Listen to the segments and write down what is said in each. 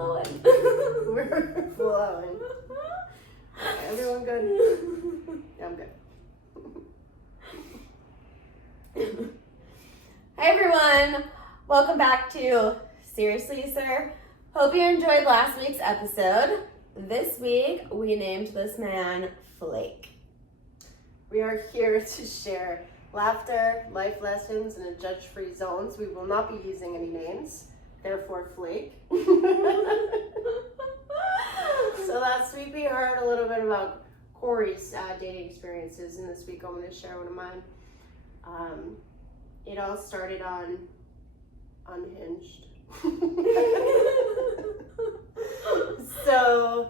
flowing. We're flowing. Okay, everyone good? Yeah, I'm good. Hi everyone, welcome back to Seriously Sir. Hope you enjoyed last week's episode. This week we named this man Flake. We are here to share laughter, life lessons, and a judge-free zone. So we will not be using any names, therefore Flake. So last week we heard a little bit about Corey's dating experiences, and this week I'm going to share one of mine. It all started on Unhinged. So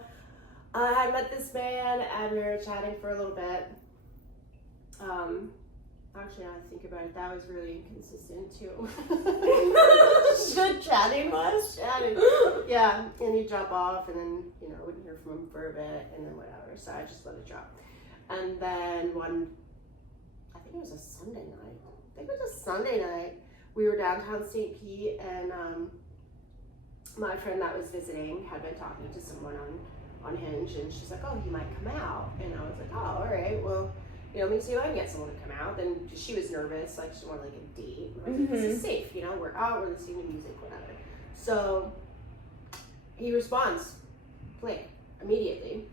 I had met this man and we were chatting for a little bit. Actually, now I think about it, that was really inconsistent too. Good chatting was? Chatting. Yeah, and he'd drop off and then, I wouldn't hear from him for a bit and then whatever, so I just let it drop. And then I think it was a Sunday night, we were downtown St. Pete and my friend that was visiting had been talking to someone on Hinge and she's like, oh, he might come out. And I was like, oh, all right, well, let me see if I can get someone to come out. Then she was nervous, like she wanted like a date. I was like, this is safe, we're out, we're listening to music, whatever. So he responds, Flake, immediately.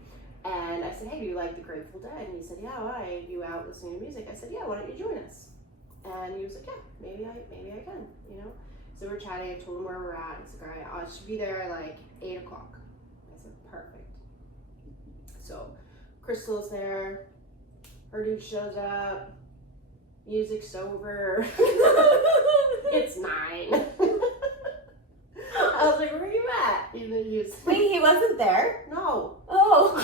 And I said, hey, do you like the Grateful Dead? And he said, yeah, why? You out listening to music? I said, yeah, why don't you join us? And he was like, yeah, maybe I can, So we're chatting, I told him where we're at. He's like, all right, I should be there at like 8 o'clock. I said, perfect. So Crystal's there. Her dude shows up, music's over, it's 9. I was like, where are you at? Wait, he wasn't there? No. Oh.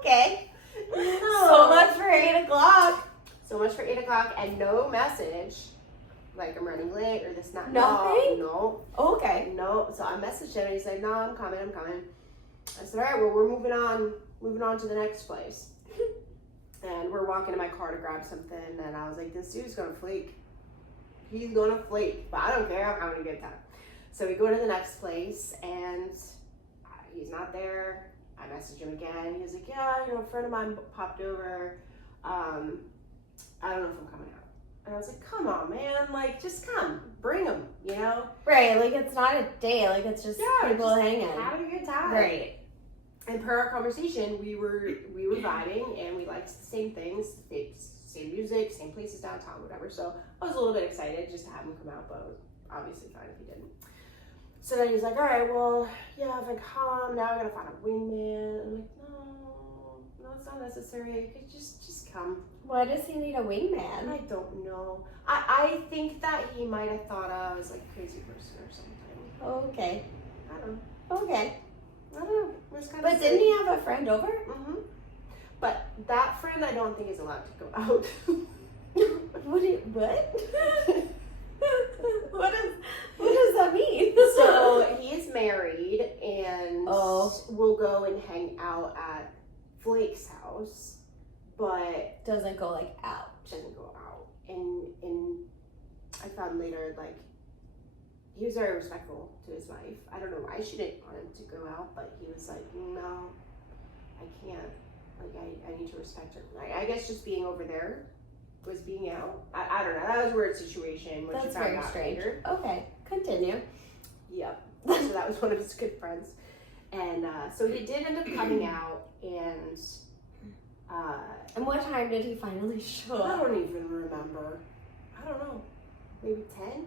Okay. No. So much for 8 o'clock. So much for 8 o'clock and no message, like I'm running late or this, not. Nothing? No. Okay. No. So I messaged him and he's like, no, I'm coming. I said, all right, well, we're moving on to the next place. And we're walking to my car to grab something, and I was like, this dude's gonna flake. He's gonna flake, but I don't care, I'm having a good time. So we go to the next place, and he's not there. I message him again. He was like, yeah, a friend of mine popped over. I don't know if I'm coming out. And I was like, come on, man, like, just come, bring him, Right, like it's not a date, like it's just people hanging. Having a good time. Right. And per our conversation, we were vibing and we liked the same things, same music, same places downtown, whatever. So I was a little bit excited just to have him come out, but it was obviously fine if he didn't. So then he was like, all right, well, yeah, if I come, now I gotta find a wingman. I'm like, no, it's not necessary. You could just come. Why does he need a wingman? I don't know. I think that he might have thought I was like a crazy person or something. Okay. I don't know. Okay. I don't know. But didn't he have a friend over? Mm-hmm. But that friend I don't think is allowed to go out. What? What does that mean? So he is married and we'll go and hang out at Flake's house, but doesn't go like out. Doesn't go out. And I found later he was very respectful to his wife. I don't know why she didn't want him to go out, but he was like, no, I can't. Like, I need to respect her. I guess just being over there was being out. I don't know. That was a weird situation. That's very strange. Later. Okay, continue. Yep. So that was one of his good friends. And so he did end up coming out, and what time did he finally show up? I don't even remember. I don't know. Maybe 10?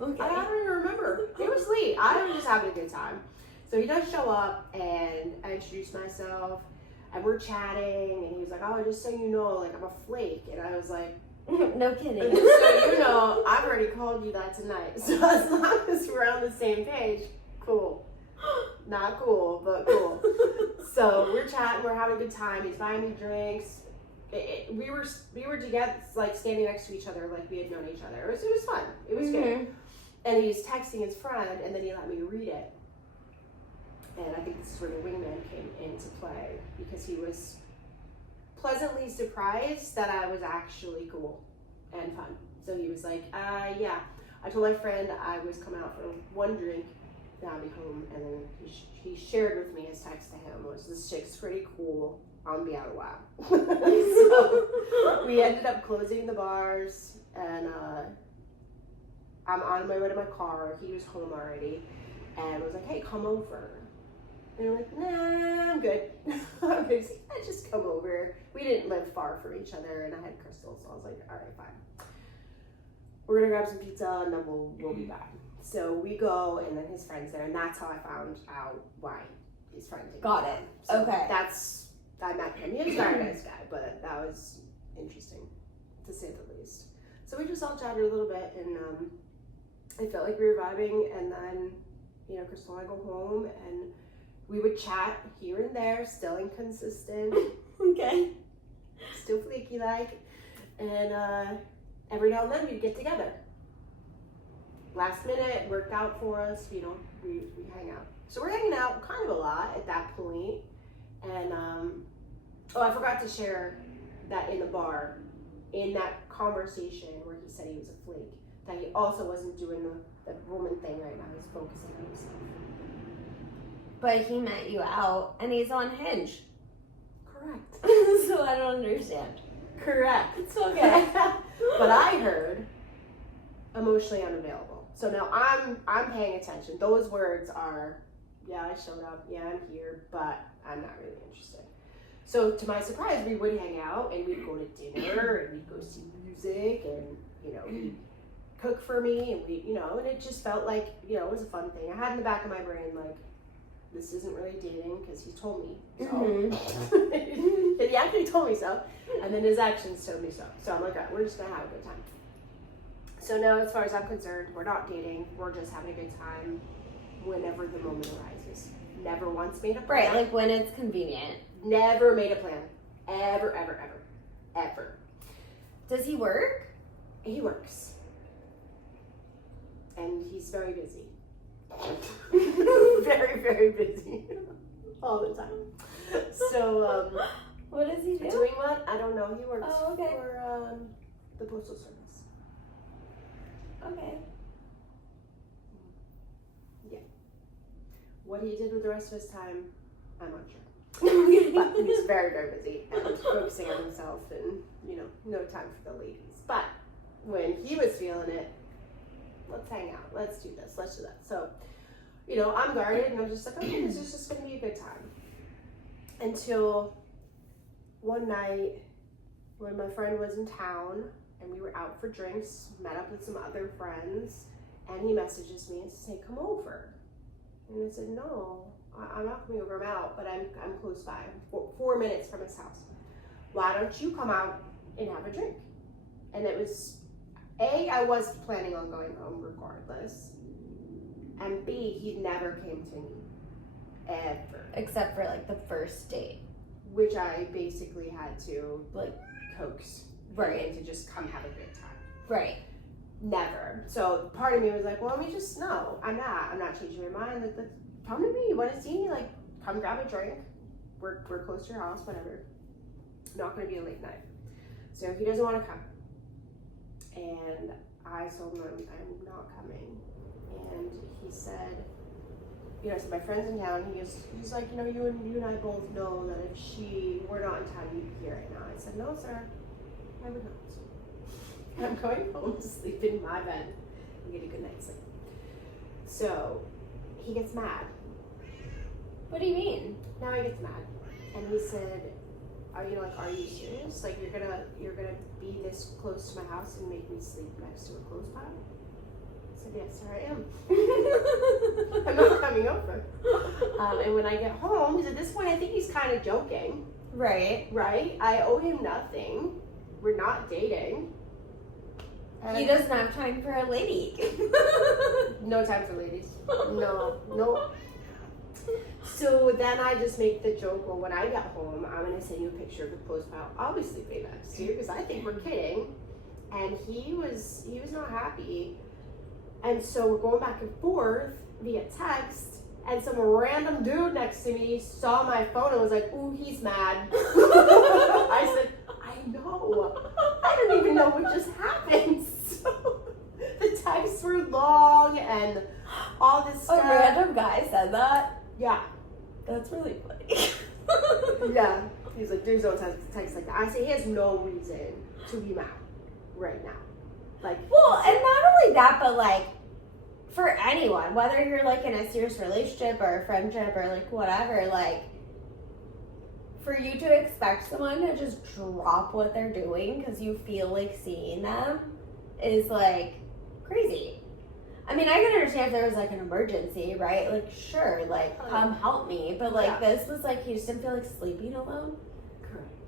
Okay. I don't even remember. It was late. I was just having a good time. So he does show up, and I introduced myself, and we're chatting, and he was like, oh, just so you know, like, I'm a flake. And I was like, no kidding. Just so you know, I've already called you that tonight. So as long as we're on the same page, cool. Not cool, but cool. So we're chatting, we're having a good time. He's buying me drinks. We were together, like standing next to each other, like we had known each other. It was fun. It was good. And he's texting his friend, and then he let me read it. And I think this is where the wingman came into play, because he was pleasantly surprised that I was actually cool and fun. So he was like, yeah. I told my friend I was coming out for one drink, got me home, and then he shared with me his text to him was, "This chick's pretty cool. I'll be out a while." So we ended up closing the bars, and I'm on my way to my car. He was home already, and was like, "Hey, come over." And I'm like, "Nah, I'm good." I just come over. We didn't live far from each other, and I had Crystal, so I was like, "All right, fine. We're gonna grab some pizza, and then we'll be back." So we go, and then his friend's there, and that's how I found out why his friend did. Got it. So okay. I met him. He was a very nice guy, but that was interesting, to say the least. So we just all chatted a little bit, and I felt like we were vibing, and then, Crystal and I go home, and we would chat here and there, still inconsistent. Okay. Still flaky-like, and every now and then we'd get together. Last minute, worked out for us, we hang out. So we're hanging out kind of a lot at that point. And, I forgot to share that in the bar, in that conversation where he said he was a flake, that he also wasn't doing the woman thing right now, he's focusing on himself. But he met you out, and he's on Hinge. Correct. So I don't understand. Correct. It's okay. But I heard emotionally unavailable. So now I'm paying attention. Those words are, yeah, I showed up, yeah, I'm here, but I'm not really interested. So to my surprise, we would hang out, and we'd go to dinner, and we'd go see music, and he'd cook for me, and and it just felt like it was a fun thing. I had in the back of my brain like, this isn't really dating because he told me so. Mm-hmm. And he actually told me so, and then his actions told me so. So I'm like, all right, we're just gonna have a good time. So now, as far as I'm concerned, we're not dating. We're just having a good time whenever the moment arises. Never once made a plan. Right, like when it's convenient. Never made a plan. Ever, ever, ever. Ever. Does he work? He works. And he's very busy. Very, very busy. All the time. So, what does he do? doing what? I don't know. He works okay. for the Postal Service. Okay. Yeah. What he did with the rest of his time, I'm not sure. But he's very, very busy and focusing on himself, and no time for the ladies. But when he was feeling it, let's hang out, let's do this, let's do that. So, I'm guarded, and I'm just like, okay, this is just gonna be a good time. Until one night when my friend was in town, and we were out for drinks, met up with some other friends, and he messages me and says, "Hey, come over." And I said, "No, I'm not coming over, I'm out, but I'm close by, 4 minutes from his house. Why don't you come out and have a drink?" And it was, A, I was planning on going home regardless, and B, he never came to me, ever. Except for like the first date. Which I basically had to coax Right. him into just come have a good time. Right. Never. So part of me was like, well, let me just, no, I'm not changing my mind. Like, come to me, you want to see me? Like, come grab a drink. We're close to your house, whatever. Not going to be a late night. So he doesn't want to come. And I told him I'm not coming. And he said, I said, my friend's in town. He's like, you and I both know that if she were not in town, you'd be here right now. I said, no, sir, I would not. I'm going home to sleep in my bed and get a good night's sleep. So he gets mad. What do you mean? Now he gets mad. And he said, are you serious? Like, you're gonna be this close to my house and make me sleep next to a clothespine? I said, yes, sir, I am. I'm not coming over. And when I get home, because at this point I think he's kind of joking. Right. Right? I owe him nothing. We're not dating. He doesn't have time for a lady. No time for ladies. No. So then I just make the joke, well, when I get home, I'm going to send you a picture of the clothespine I'll be sleeping next to, because I think we're kidding. And he was not happy. And so we're going back and forth via text, and some random dude next to me saw my phone and was like, ooh, he's mad. I said, I know. I don't even know what just happened. So the texts were long and all this stuff. A random guy said that? Yeah. That's really funny. Yeah. He's like, there's no text like that. I say he has no reason to be mad right now. Like, well, and not only that, but like, for anyone, whether you're like in a serious relationship or a friendship or like whatever, like, for you to expect someone to just drop what they're doing because you feel like seeing them is like crazy. I mean, I can understand if there was like an emergency, right? Like, sure, like, come help me. But like, this was like, he just didn't feel like sleeping alone. Correct.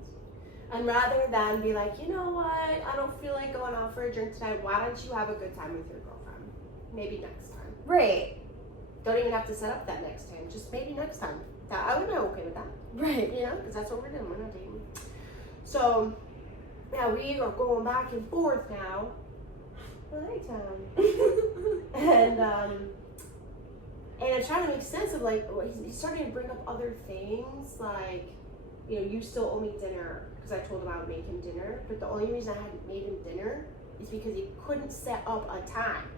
And rather than be like, you know what, I don't feel like going out for a drink tonight, why don't you have a good time with your girlfriend? Maybe next time. Right. Don't even have to set up that next time. Just maybe next time. I would be okay with that. Right. You know, because that's what we're doing. We're not dating. So, yeah, we are going back and forth now. Well, and I'm trying to make sense of like, he's starting to bring up other things like, you know, you still owe me dinner because I told him I would make him dinner. But the only reason I hadn't made him dinner is because he couldn't set up a time.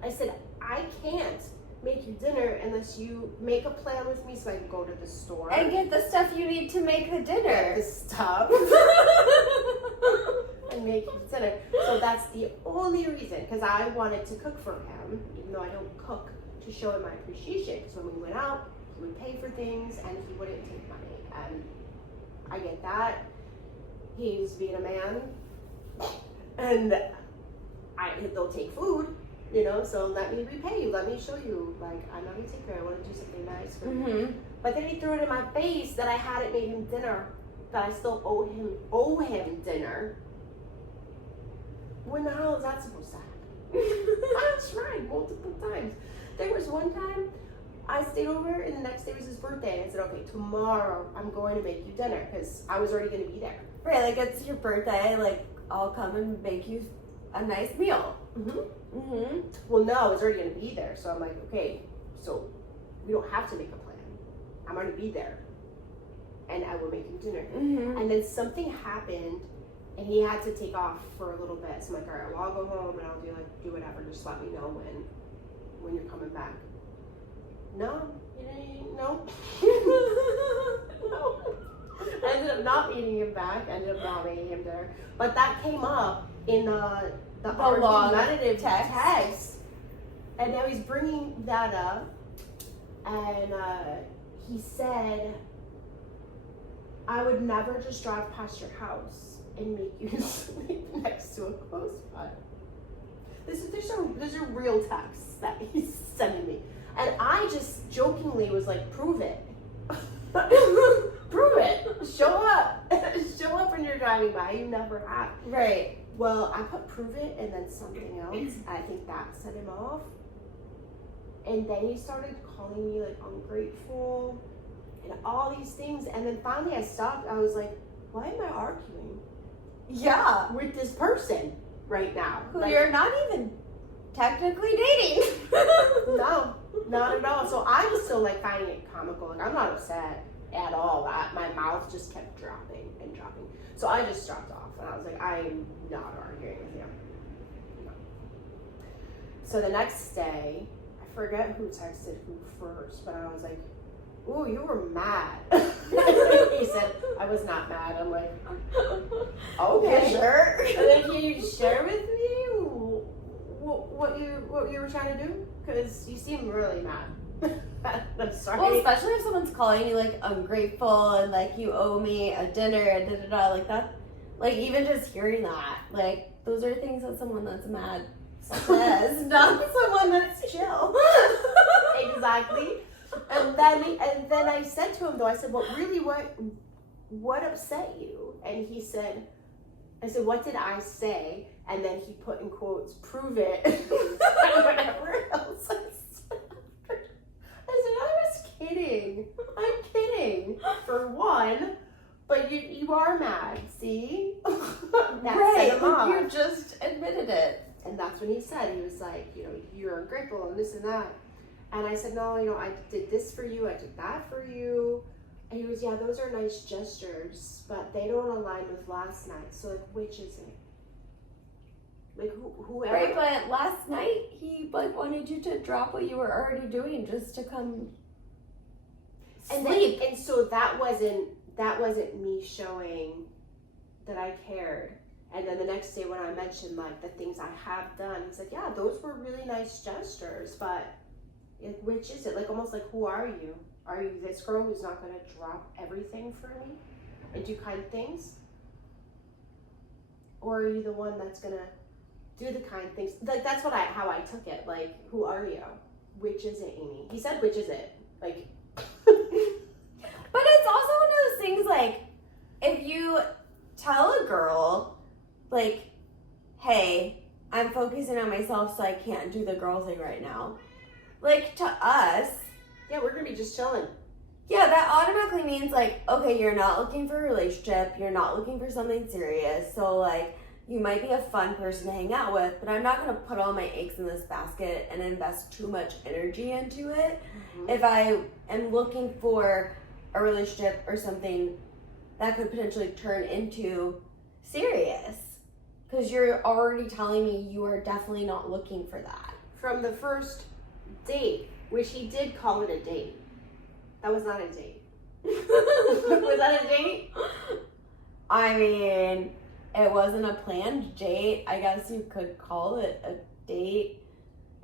I said, I can't make you dinner unless you make a plan with me so I can go to the store and get the stuff you need to make the dinner. Get the stuff and make you dinner. So that's the only reason, because I wanted to cook for him, even though I don't cook, to show him my appreciation. Because when we went out, he would pay for things and he wouldn't take money. And I get that. He's being a man, and they'll take food. You know, so let me repay you. Let me show you. Like, I'm not gonna take care. I want to do something nice for you. But then he threw it in my face that I hadn't made him dinner. That I still owe him dinner. When the hell is that supposed to happen? I tried multiple times. There was one time I stayed over, and the next day was his birthday. And I said, okay, tomorrow I'm going to make you dinner because I was already gonna be there. Right, like it's your birthday. Like, I'll come and make you a nice meal. Well, no, I was already going to be there. So I'm like, okay, so we don't have to make a plan. I'm going to be there. And I will make him dinner. And then something happened and he had to take off for a little bit. So I'm like, all right, well, I'll go home and I'll do whatever. Just let me know when you're coming back. No, you didn't, no. No. I ended up not meeting him back. I ended up not making him dinner. But that came up in the argumentative text, and now he's bringing that up, and he said, I would never just drive past your house and make you sleep next to a clothes pile. These are real texts that he's sending me, and I just jokingly was like, prove it. Prove it. Show up. Show up when you're driving by. You never have. Right. Well, I put prove it and then something else. I think that set him off. And then he started calling me like ungrateful and all these things. And then finally I stopped. I was like, why am I arguing? Yeah. With this person right now. Who like, you're not even technically dating. No, not at all. So I'm still like finding it comical. Like I'm not upset at all. My mouth just kept dropping and dropping. So I just dropped off and I was like, I'm not arguing with you. No. So the next day, I forget who texted who first, but I was like, ooh, you were mad. He said, I was not mad. I'm like, okay. Sure. And then can you share with me what you were trying to do? Because you seem really mad. I'm sorry. Well, especially if someone's calling you like ungrateful and like you owe me a dinner and da-da-da, like that, like even just hearing that, like those are things that someone that's mad says, not someone that's chill. Exactly. And then I said to him though, I said, well, really, what upset you? And he said, I said, what did I say? And then he put in quotes, prove it. And whatever else I said. I said, I was kidding. I'm kidding. For one, but you are mad, see? That Right, set him off. you just admitted it. And that's when he said, he was like, you know, you're ungrateful and this and that. And I said, no, you know, I did this for you, I did that for you. And he was, yeah, those are nice gestures, but they don't align with last night. So, like, which is it? Like whoever. Right, but last night he like wanted you to drop what you were already doing just to come sleep. And so that wasn't me showing that I cared. And then the next day when I mentioned like the things I have done, he's like, yeah, those were really nice gestures, but which is it? Like almost like, who are you? Are you this girl who's not going to drop everything for me and do kind things? Or are you the one that's going to do the kind things? Like that's how I took it. Like, who are you? Which is it, Aimee? He said, which is it? Like. But it's also one of those things like, if you tell a girl, like, hey, I'm focusing on myself so I can't do the girl thing right now. Like, to us, yeah, we're going to be just chilling. Yeah, that automatically means, like, okay, you're not looking for a relationship, you're not looking for something serious, so, like, you might be a fun person to hang out with, but I'm not going to put all my eggs in this basket and invest too much energy into it if I am looking for a relationship or something that could potentially turn into serious. Because you're already telling me you are definitely not looking for that. From the first date, which he did call it a date. That was not a date. Was that a date? I mean, it wasn't a planned date. I guess you could call it a date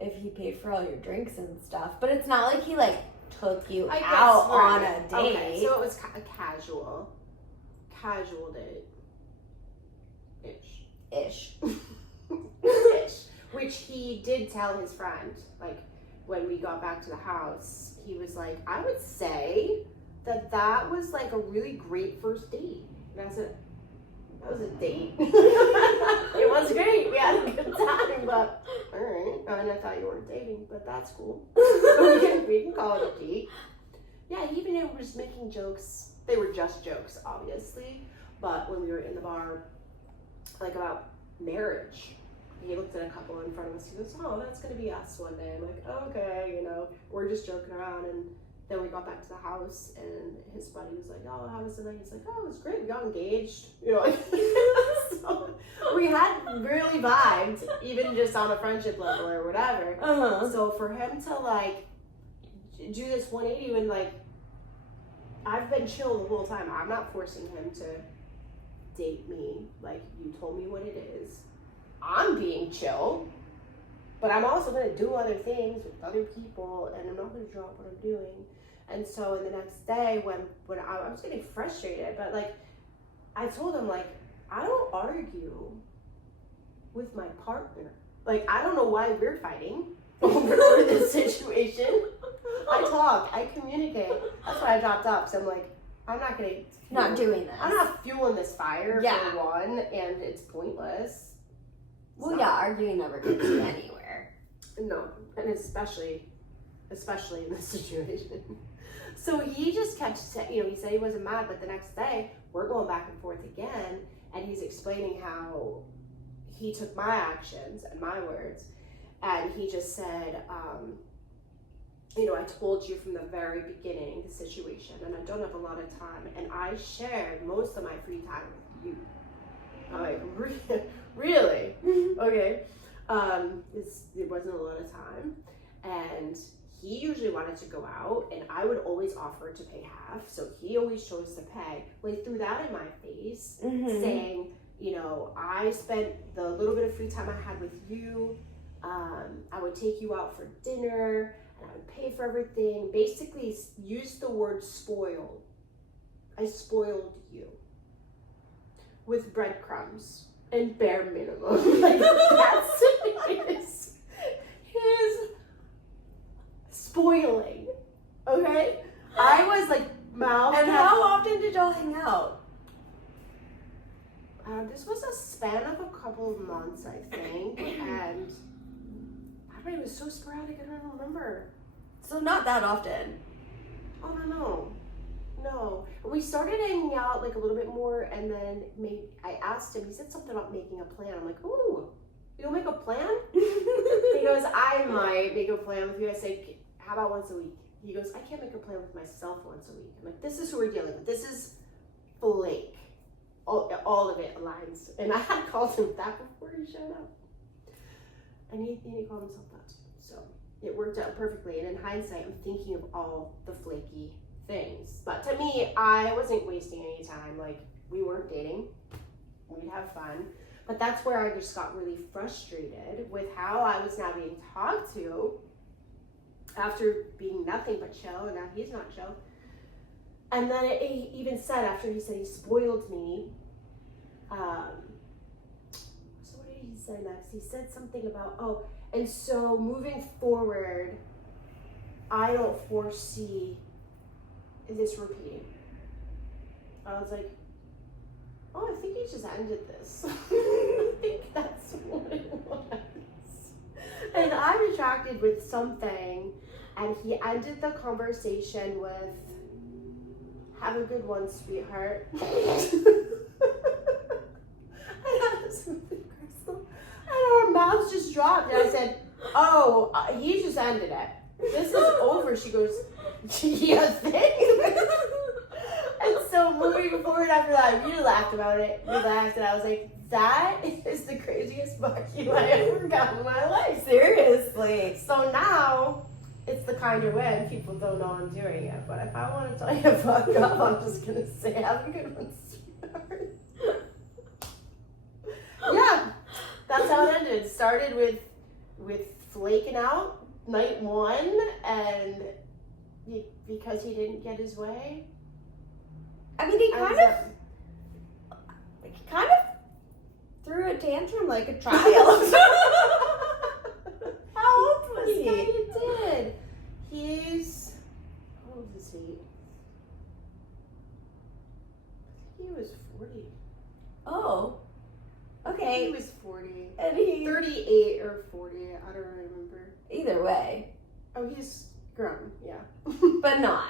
if he paid for all your drinks and stuff. But it's not like he, like, took you out on a date. Okay, so it was a casual date. Ish. Which he did tell his friend, like, when we got back to the house, he was like, I would say that was like a really great first date. And I said, that was a date? It was great. We had a good time, but all right. And I thought you weren't dating, but that's cool. we can call it a date. Yeah, even if we were just making jokes. They were just jokes, obviously. But when we were in the bar, like about marriage, he looked at a couple in front of us. He goes, oh, that's going to be us one day. I'm like, okay, we're just joking around. And then we got back to the house, and his buddy was like, oh, how was the night? He's like, oh, it was great. We got engaged. So we had really vibed, even just on a friendship level or whatever. So for him to, like, do this 180 when, like, I've been chill the whole time. I'm not forcing him to date me. Like, you told me what it is. I'm being chill, but I'm also going to do other things with other people, and I'm not going to drop what I'm doing. And so the next day when I was getting frustrated, but, like, I told him, like, I don't argue with my partner. Like, I don't know why we're fighting over this situation. I talk, I communicate. That's why I dropped off. So I'm like, I'm not going to... Not doing this. I'm not fueling this fire for one, and it's pointless. Well, yeah, arguing never gets you anywhere. No, and especially in this situation. So he just kept saying, he said he wasn't mad, but the next day, we're going back and forth again, and he's explaining how he took my actions and my words, and he just said, I told you from the very beginning the situation, and I don't have a lot of time, and I shared most of my free time with you. I'm like, really? Okay. It wasn't a lot of time, and he usually wanted to go out, and I would always offer to pay half, so he always chose to pay. Well, he threw that in my face, saying, I spent the little bit of free time I had with you, I would take you out for dinner, and I would pay for everything. Basically, used the word spoiled. I spoiled you with breadcrumbs and bare minimum. Like, that's his spoiling. Okay? I was like mouth. And how often did y'all hang out? This was a span of a couple of months, I think, and I mean, it was so sporadic, I don't remember. So not that often. Oh, no. We started hanging out like a little bit more, and then I asked him, he said something about making a plan. I'm like, ooh, you'll make a plan? He goes, I might make a plan with you. I say, how about once a week? He goes, I can't make a plan with myself once a week. I'm like, this is who we're dealing with. This is Flake. All of it aligns. And I had called him that before he showed up. And he called himself that. So it worked out perfectly. And in hindsight, I'm thinking of all the flaky things. But to me, I wasn't wasting any time. Like, we weren't dating. We'd have fun. But that's where I just got really frustrated with how I was now being talked to after being nothing but chill, and now he's not chill. And then he even said, after he said he spoiled me, so what did he say next? He said something about, and so moving forward, I don't foresee this repeating. I was like, I think he just ended this. I think that's what it was. And I retracted with something, and he ended the conversation with, have a good one, sweetheart. And I was with Crystal, and our mouths just dropped, and I said, he just ended it. This is over. She goes, you think? And so moving forward after that, we laughed about it. We laughed, and I was like, that is the craziest fuck you I ever got in my life. Seriously. So now, it's the kind of way people don't know I'm doing it. But if I want to tell you to fuck up, I'm just going to say, have a good one, sweetheart. Yeah, that's how it ended. It started with flaking out night one, and because he didn't get his way. I mean, he kind of threw a tantrum like a child. How old was he? He kind of did. He's, how old is he? I think he was 40. Oh, okay. He was 40. And he 38 or 40, I don't remember. Either way. Oh, he's grown, yeah. But not.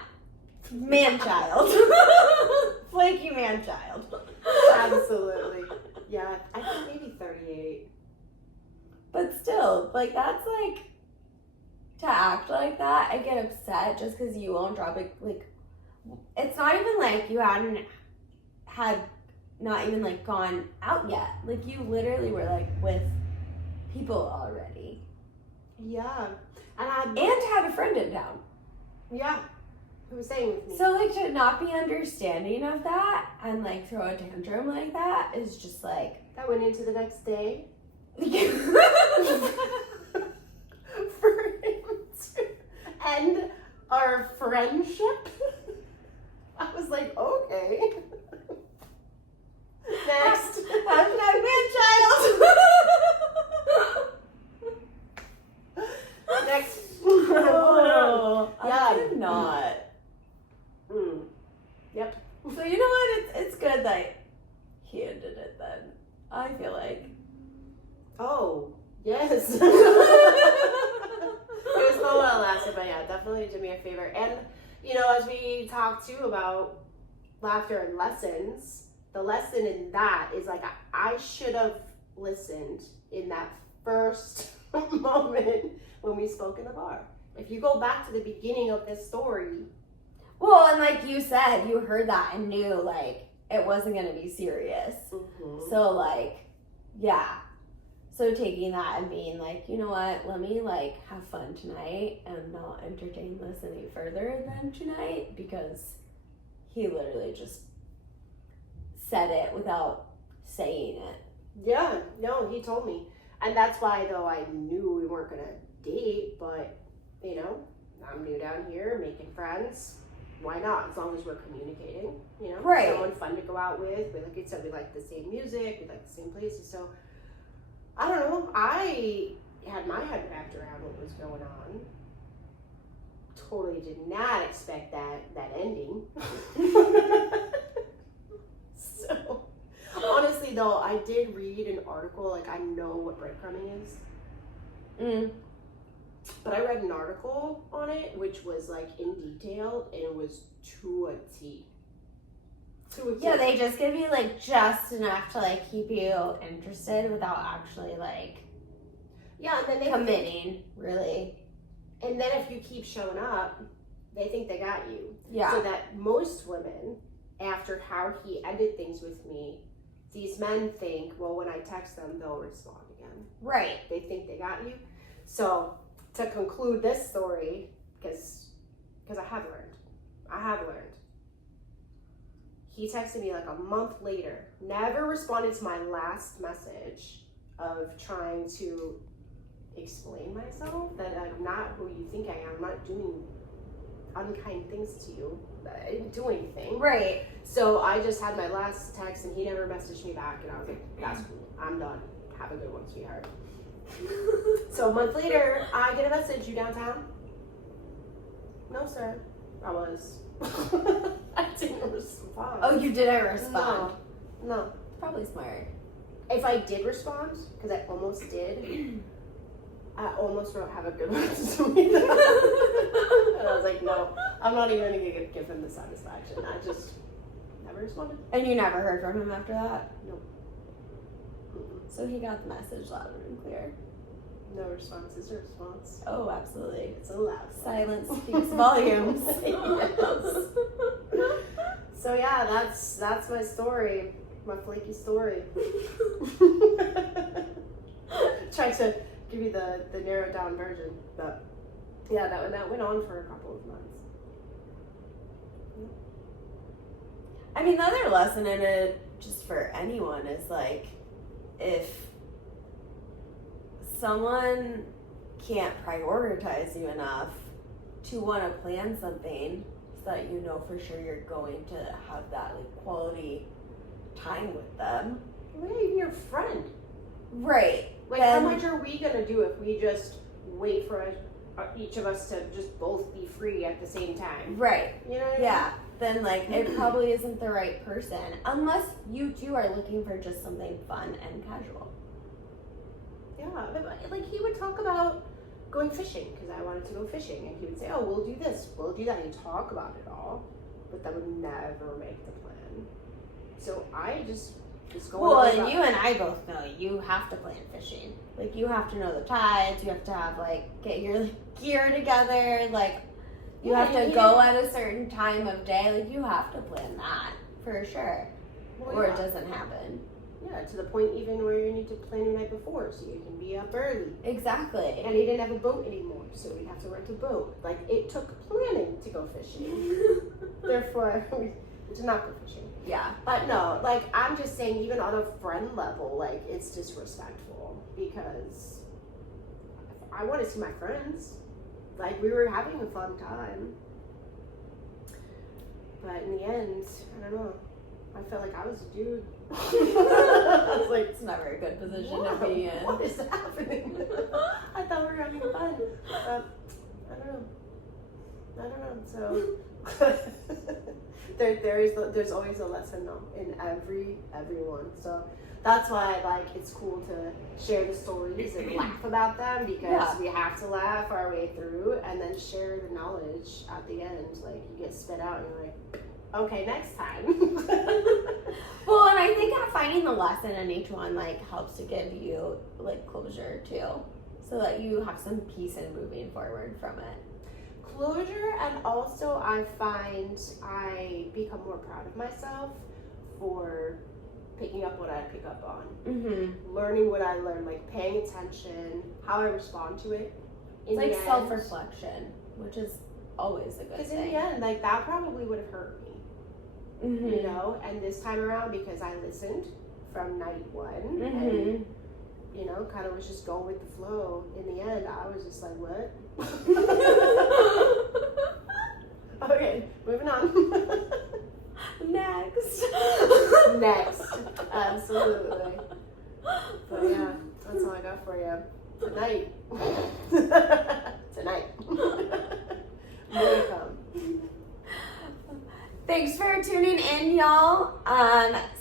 Man-child. Flaky man-child. Absolutely. Yeah, I think maybe 38. But still, like, that's like, to act like that, I get upset just because you won't drop it. Like, it's not even like you not even like gone out yet. Like, you literally were like with people already. Yeah. And had a friend in town. Yeah. Who was staying with me. So, like, to not be understanding of that and, like, throw a tantrum like that is just, like... That went into the next day. For him to end our friendship. I was like, okay. Next. Hashtag man-child. Next. Oh, Yeah. I did not. Yep. So you know what? It's good that he ended it then. I feel like. Oh, yes. It was so well lasted, but yeah, definitely did me a favor. And, you know, as we talked too about laughter and lessons, the lesson in that is like, I should have listened in that first moment when we spoke in the bar. If you go back to the beginning of this story. Well, and like you said, you heard that and knew like it wasn't going to be serious. Mm-hmm. So like, yeah. So taking that and being like, you know what, let me like have fun tonight and not entertain this any further than tonight, because he literally just said it without saying it. Yeah, no, he told me. And that's why, though, I knew we weren't going to date, but, you know, I'm new down here, making friends. Why not? As long as we're communicating, you know? Right. Someone fun to go out with. Like you said, we like the same music, we like the same places. So, I don't know. I had my head wrapped around what was going on. Totally did not expect that ending. So, honestly, though, I did read an article. Like, I know what breadcrumbing is. But I read an article on it, which was, like, in detail, and it was to a T. To a T. Yeah, they just give you, like, just enough to, like, keep you interested without actually, like, yeah, and then they committing, really. And then if you keep showing up, they think they got you. Yeah. So that most women, after how he ended things with me, these men think, well, when I text them, they'll respond again. again. Right. They think they got you. So to conclude this story, because I have learned. He texted me like a month later, never responded to my last message of trying to explain myself, that I'm not who you think I am. I'm not doing unkind things to you. I didn't do anything. Right. So I just had my last text and he never messaged me back, and I was like, that's cool. I'm done. Have a good one, sweetheart. So a month later, I get a message, you downtown? No, sir. I was. I didn't respond. Oh, you didn't respond? No. Probably smart. If I did respond, because I almost did, I almost wrote, have a good one to me. And I was like, no, I'm not even going to give him the satisfaction. I just never responded. And you never heard from him after that? Nope. So he got the message loud and clear. No response is a response. Oh, absolutely. It's a loud one. Silence speaks volumes. Yes. So yeah, that's my story, my flaky story. Trying to give you the narrowed down version, but yeah, that went on for a couple of months. I mean, the other lesson in it, just for anyone, is like, if someone can't prioritize you enough to want to plan something so that you know for sure you're going to have that like quality time with them. Well, even your friend. Right. Like, how much are we gonna do if we just wait for each of us to just both be free at the same time? Right. You know what I mean? Yeah. Then like it probably isn't the right person unless you two are looking for just something fun and casual. Yeah, like he would talk about going fishing because I wanted to go fishing, and he would say, "Oh, we'll do this, we'll do that." He'd talk about it all, but that would never make the plan. So I just go. Well, and you and I both know you have to plan fishing. Like you have to know the tides. You have to have like get your gear together. Like you have to go at a certain time of day. Like you have to plan that for sure, or it doesn't happen. Yeah, to the point even where you need to plan your night before so you can be up early. Exactly. And he didn't have a boat anymore, so we'd have to rent a boat. Like, it took planning to go fishing. Therefore, we did not go fishing. Yeah. But no, like, I'm just saying, even on a friend level, like, it's disrespectful because I want to see my friends. Like, we were having a fun time. But in the end, I don't know. I felt like I was a dude. I was like, it's never a good position to be in. What is happening? I thought we were having fun. I don't know. So there's always a lesson though in everyone. So that's why it's cool to share the stories and laugh about them because we have to laugh our way through and then share the knowledge at the end. Like you get spit out and you're like, okay, next time. Well, and I think finding the lesson in each one helps to give you closure too, so that you have some peace in moving forward from it. Closure, and also I find I become more proud of myself for picking up what I pick up on, learning what I learn, paying attention, how I respond to it. It's like self-reflection, which is always a good thing. Because in the end, that probably would have hurt me. You know, and this time around, because I listened from night one and, you know, kind of was just going with the flow, in the end, I was just like, what? Okay, moving on. Next. Absolutely. But yeah, that's all I got for you tonight. Tonight. More to come. Thanks for tuning in, y'all.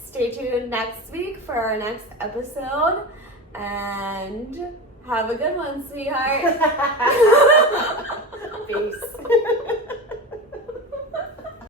Stay tuned next week for our next episode. And have a good one, sweetheart. Peace.